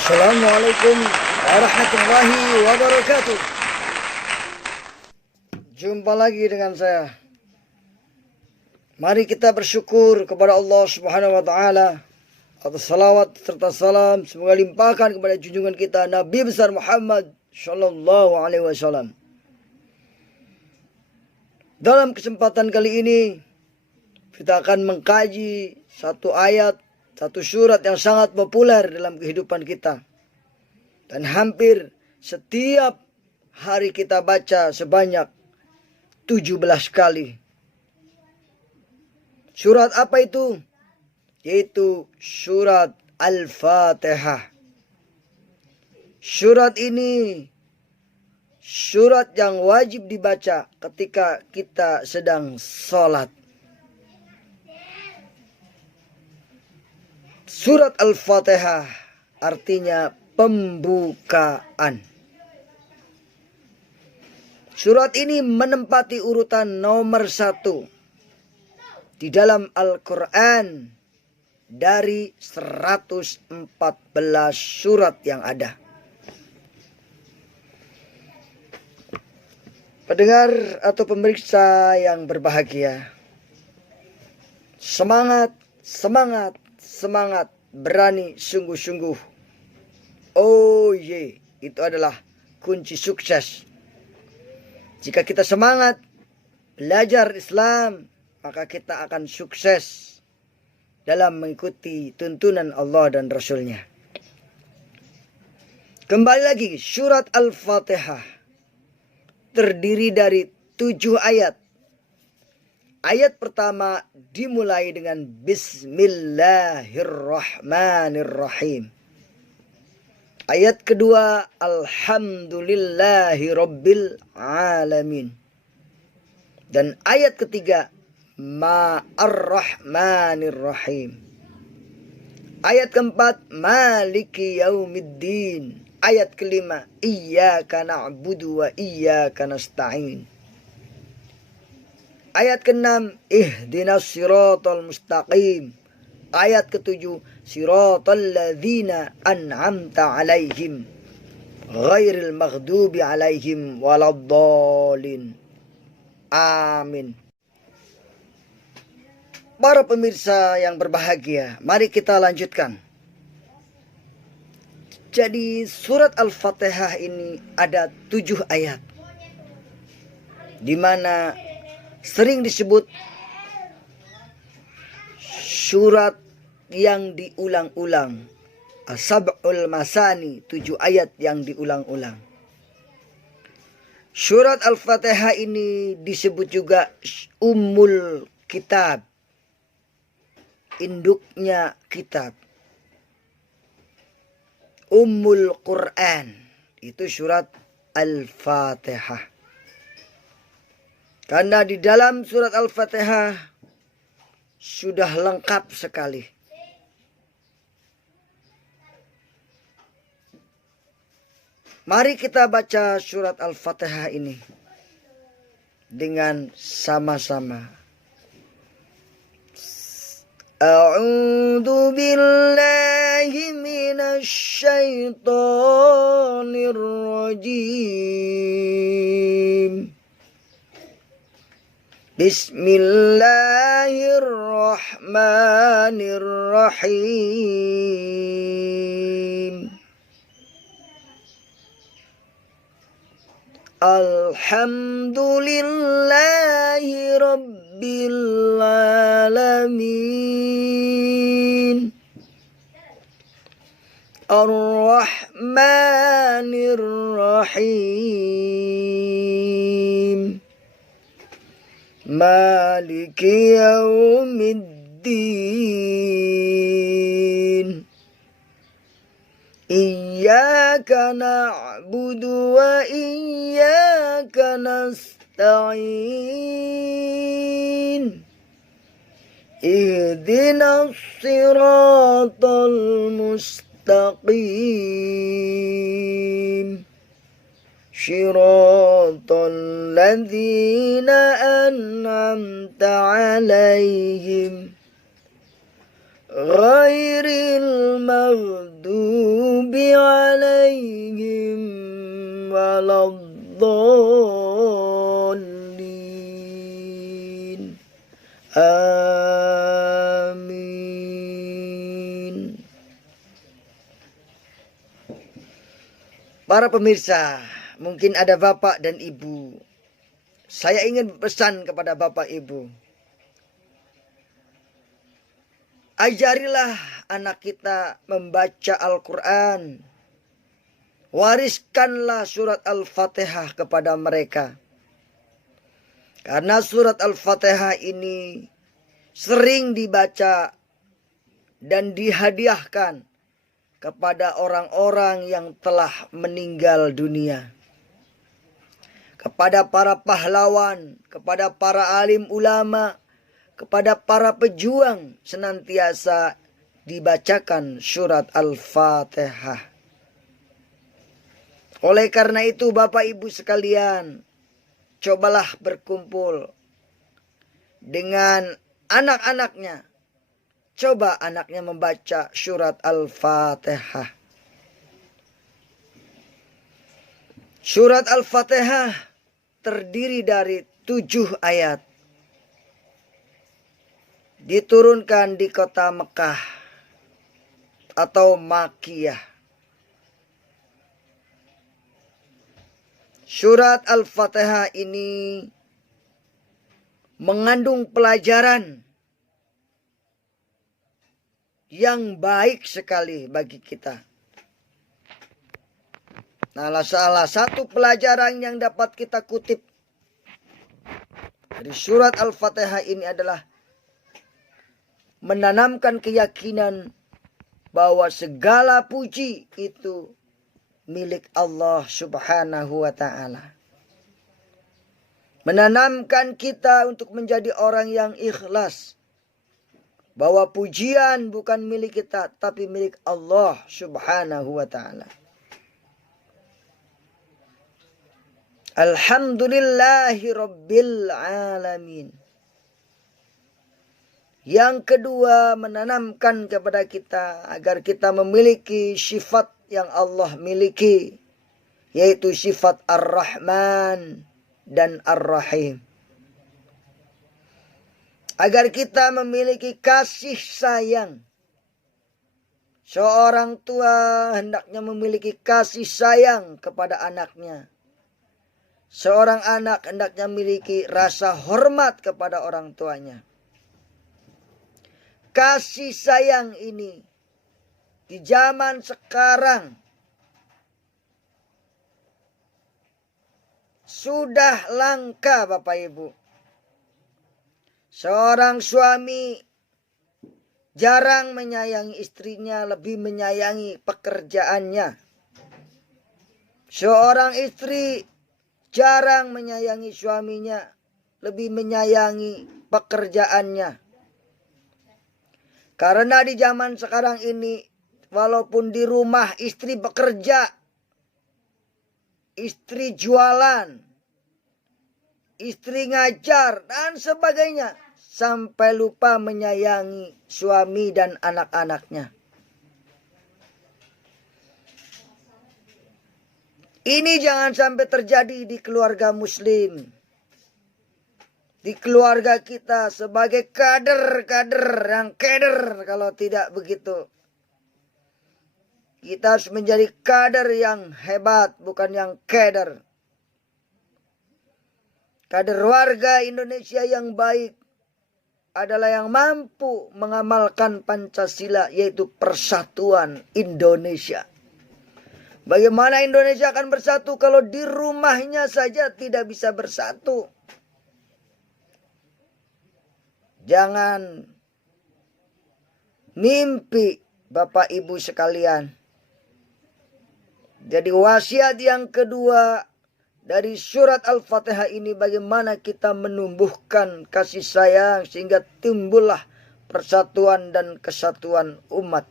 Assalamualaikum warahmatullahi wabarakatuh. Jumpa lagi dengan saya. Mari kita bersyukur kepada Allah Subhanahu wa taala atas salawat serta salam semoga limpahkan kepada junjungan kita Nabi besar Muhammad sallallahu alaihi wasallam. Dalam kesempatan kali ini kita akan mengkaji satu ayat, satu surat yang sangat populer dalam kehidupan kita. Dan hampir setiap hari kita baca sebanyak 17 kali. Surat apa itu? Yaitu surat Al-Fatihah. Surat ini surat yang wajib dibaca ketika kita sedang sholat. Surat Al-Fatihah artinya pembukaan. Surat ini menempati urutan nomor 1 di dalam Al-Quran dari 114 surat yang ada. Pendengar atau pemirsa yang berbahagia, semangat, semangat, semangat, berani, sungguh-sungguh. Oh ye, itu adalah kunci sukses. Jika kita semangat belajar Islam, maka kita akan sukses dalam mengikuti tuntunan Allah dan Rasul-Nya. Kembali lagi, surat Al-Fatihah terdiri dari 7 ayat. Ayat pertama dimulai dengan Bismillahirrahmanirrahim. Ayat kedua, Alhamdulillahi Rabbil Alamin. Dan ayat ketiga, Ma'ar-Rahmanir-Rahim. Ayat keempat, Maliki Yaumiddin. Ayat kelima, Iyyaka na'budu wa iyyaka nasta'in. Ayat keenam, Ihdinas siratal mustaqim. Ayat ketujuh, Siratal ladzina an'amta alaihim ghairil maghdubi alaihim waladdallin. Amin. Para pemirsa yang berbahagia, mari kita lanjutkan. Jadi surat Al-Fatihah ini ada 7 ayat, di mana sering disebut surat yang diulang-ulang. As-Sab'ul Masani, 7 ayat yang diulang-ulang. Surat Al-Fatihah ini disebut juga Ummul Kitab, induknya kitab. Ummul Quran, itu surat Al-Fatihah. Karena di dalam surat Al-Fatihah sudah lengkap sekali. Mari kita baca surat Al-Fatihah ini dengan sama-sama. A'udzu billahi minasy syaithanir rajim. Bismillahirrahmanirrahim. Alhamdulillahi Rabbil Alamin. Ar-Rahmanir-Rahim. Maliki Yaumiddin. Iyyaka na'budu wa iyyaka nasta'in. Ihdinas siratal mustaqim. Siratal ladzina an'amta 'alaihim ghairil maghdubi عليهم ولا الضالين Amin. Para pemirsa, mungkin ada bapak dan ibu. Saya ingin pesan kepada bapak ibu. Ajarilah anak kita membaca Al-Quran. Wariskanlah surat Al-Fatihah kepada mereka. Karena surat Al-Fatihah ini sering dibaca dan dihadiahkan kepada orang-orang yang telah meninggal dunia. Kepada para pahlawan, kepada para alim ulama, kepada para pejuang senantiasa dibacakan surat Al-Fatihah. Oleh karena itu Bapak Ibu sekalian, cobalah berkumpul dengan anak-anaknya. Coba anaknya membaca surat Al-Fatihah. Surat Al-Fatihah terdiri dari 7 ayat. Diturunkan di kota Mekah atau Makkiyah. Surat Al-Fatihah ini mengandung pelajaran yang baik sekali bagi kita. Nah, salah satu pelajaran yang dapat kita kutip dari surat Al-Fatihah ini adalah menanamkan keyakinan bahwa segala puji itu milik Allah Subhanahu wa ta'ala. Menanamkan kita untuk menjadi orang yang ikhlas. Bahwa pujian bukan milik kita, tapi milik Allah Subhanahu wa ta'ala. Alhamdulillahi Rabbil Alamin. Yang kedua, menanamkan kepada kita agar kita memiliki sifat yang Allah miliki, yaitu sifat Ar-Rahman dan Ar-Rahim. Agar kita memiliki kasih sayang. Seorang tua hendaknya memiliki kasih sayang kepada anaknya. Seorang anak hendaknya memiliki rasa hormat kepada orang tuanya. Kasih sayang ini di zaman sekarang sudah langka, Bapak Ibu. Seorang suami jarang menyayangi istrinya, lebih menyayangi pekerjaannya. Seorang istri jarang menyayangi suaminya, lebih menyayangi pekerjaannya. Karena di zaman sekarang ini, walaupun di rumah istri bekerja, istri jualan, istri ngajar, dan sebagainya, sampai lupa menyayangi suami dan anak-anaknya. Ini jangan sampai terjadi di keluarga Muslim. Di keluarga kita sebagai kader-kader yang keder, kalau tidak begitu. Kita harus menjadi kader yang hebat, bukan yang keder. Kader warga Indonesia yang baik adalah yang mampu mengamalkan Pancasila, yaitu persatuan Indonesia. Bagaimana Indonesia akan bersatu kalau di rumahnya saja tidak bisa bersatu? Jangan mimpi, Bapak Ibu sekalian. Jadi wasiat yang kedua dari surat Al-Fatihah ini, bagaimana kita menumbuhkan kasih sayang sehingga timbullah persatuan dan kesatuan umat.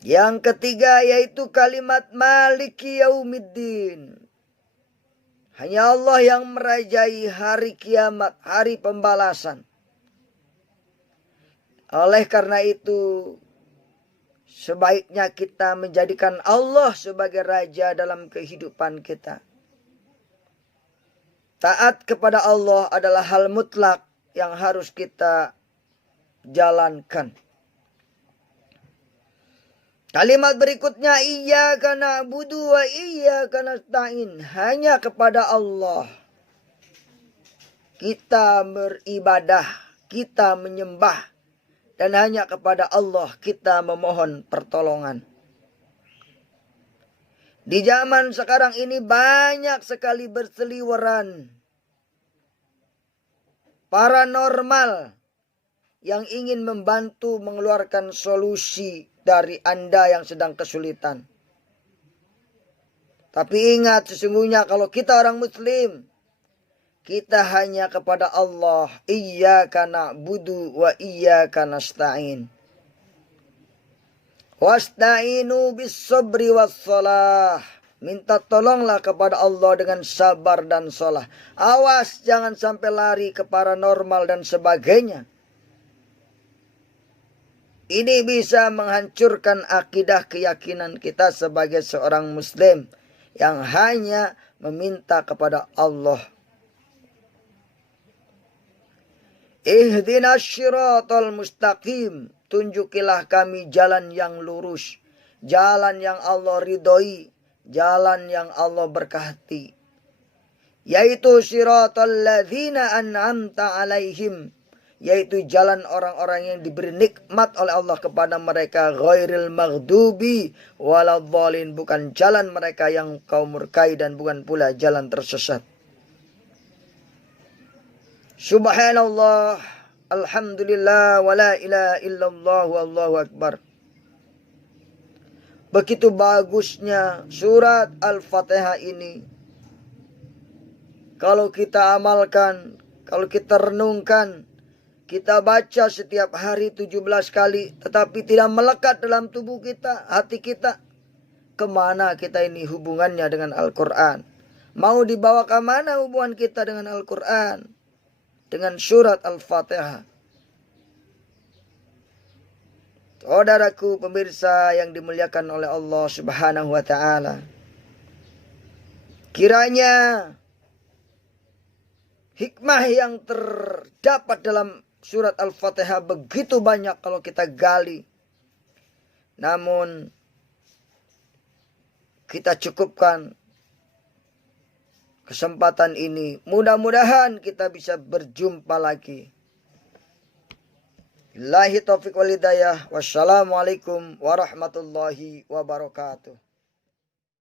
Yang ketiga yaitu kalimat Maliki Yaumiddin. Hanya Allah yang merajai hari kiamat, hari pembalasan. Oleh karena itu, sebaiknya kita menjadikan Allah sebagai raja dalam kehidupan kita. Taat kepada Allah adalah hal mutlak yang harus kita jalankan. Kalimat berikutnya, iyyaka na'budu wa iyyaka nasta'in. Hanya kepada Allah kita beribadah, kita menyembah, dan hanya kepada Allah kita memohon pertolongan. Di zaman sekarang ini banyak sekali berseliweran paranormal yang ingin membantu mengeluarkan solusi dari Anda yang sedang kesulitan. Tapi ingat, sesungguhnya kalau kita orang Muslim, kita hanya kepada Allah. Iyyaka na'budu wa iyyaka nasta'in. Wasta'inu bis sabri was shalah. Minta tolonglah kepada Allah dengan sabar dan shalah. Awas jangan sampai lari ke paranormal dan sebagainya. Ini bisa menghancurkan akidah keyakinan kita sebagai seorang Muslim yang hanya meminta kepada Allah. Ihdinas syiratal mustaqim. Tunjukilah kami jalan yang lurus, jalan yang Allah ridhoi, jalan yang Allah berkati, yaitu syiratal ladzina an'amta alaihim, yaitu jalan orang-orang yang diberi nikmat oleh Allah kepada mereka, ghairil maghdubi waladhdallin, bukan jalan mereka yang kau murkai dan bukan pula jalan tersesat. Subhanallah, alhamdulillah, wa la ilaha illallah, wallahu akbar. Begitu bagusnya surat Al-Fatihah ini. Kalau kita amalkan, kalau kita renungkan, kita baca setiap hari 17 kali, tetapi tidak melekat dalam tubuh kita, hati kita, kemana kita ini hubungannya dengan Al-Quran? Mau dibawa ke mana hubungan kita dengan Al-Quran? Dengan surat Al-Fatihah. Saudaraku pemirsa yang dimuliakan oleh Allah Subhanahu wa taala. Kiranya hikmah yang terdapat dalam surat Al-Fatihah begitu banyak kalau kita gali. Namun kita cukupkan kesempatan ini. Mudah-mudahan kita bisa berjumpa lagi. Billahi taufiq wal hidayah. Wassalamualaikum warahmatullahi wabarakatuh.